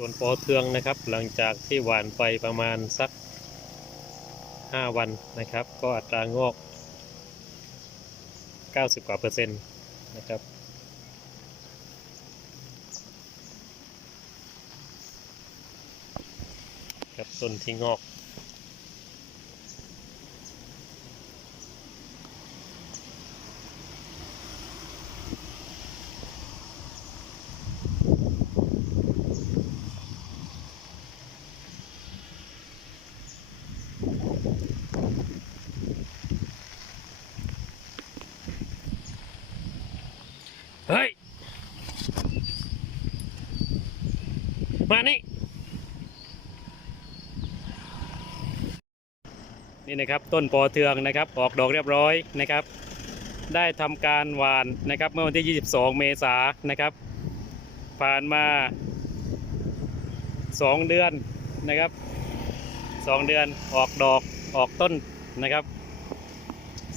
ส่วนปอเทืองนะครับ หลังจากที่หวานไปประมาณสัก 5 วันนะครับ ก็อัตรางอก 90 กว่าเปอร์เซ็นต์นะครับครับต้นที่งอก เฮ้ย มานี่ นี่นะครับต้นปอเทืองนะครับ ออกดอกเรียบร้อยนะครับ ได้ทำการหวานนะครับ เมื่อวันที่ 22 เมษายนนะครับ ผ่านมา 2 เดือนนะครับ 2 เดือนออกดอกออกต้นนะครับ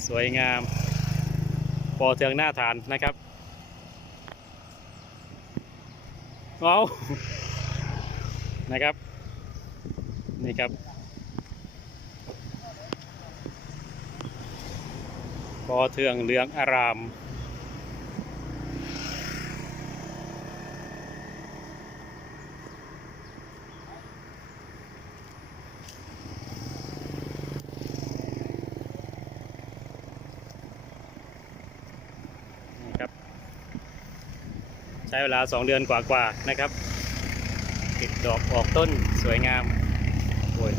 สวยงามปอเทืองหน้าฐานนะครับ เอานะครับ นี่ครับปอเทืองเหลืองอาราม ใช้เวลา 2 เดือนกว่าๆนะครับติดดอกออกต้นสวยงามโอ้ย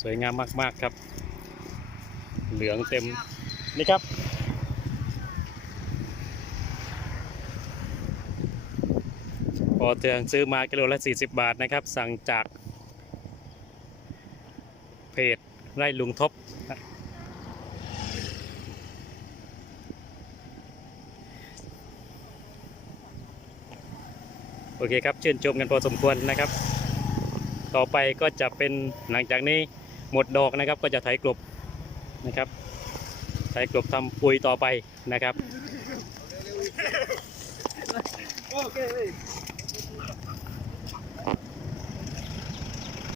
สวยงามมาก ๆ ครับ เหลืองเต็ม นี่ครับ อเทืองซื้อมากิโลละ 40 บาทนะครับ สั่งจากเพจไร่ลุงทบ โอเคครับชื่นชมกันพอสมควรนะครับ ต่อไปก็จะเป็นหลังจากนี้หมดดอกนะครับ ก็จะไถกลบนะครับไถกลบทำปุ๋ยต่อไปนะครับ Okay.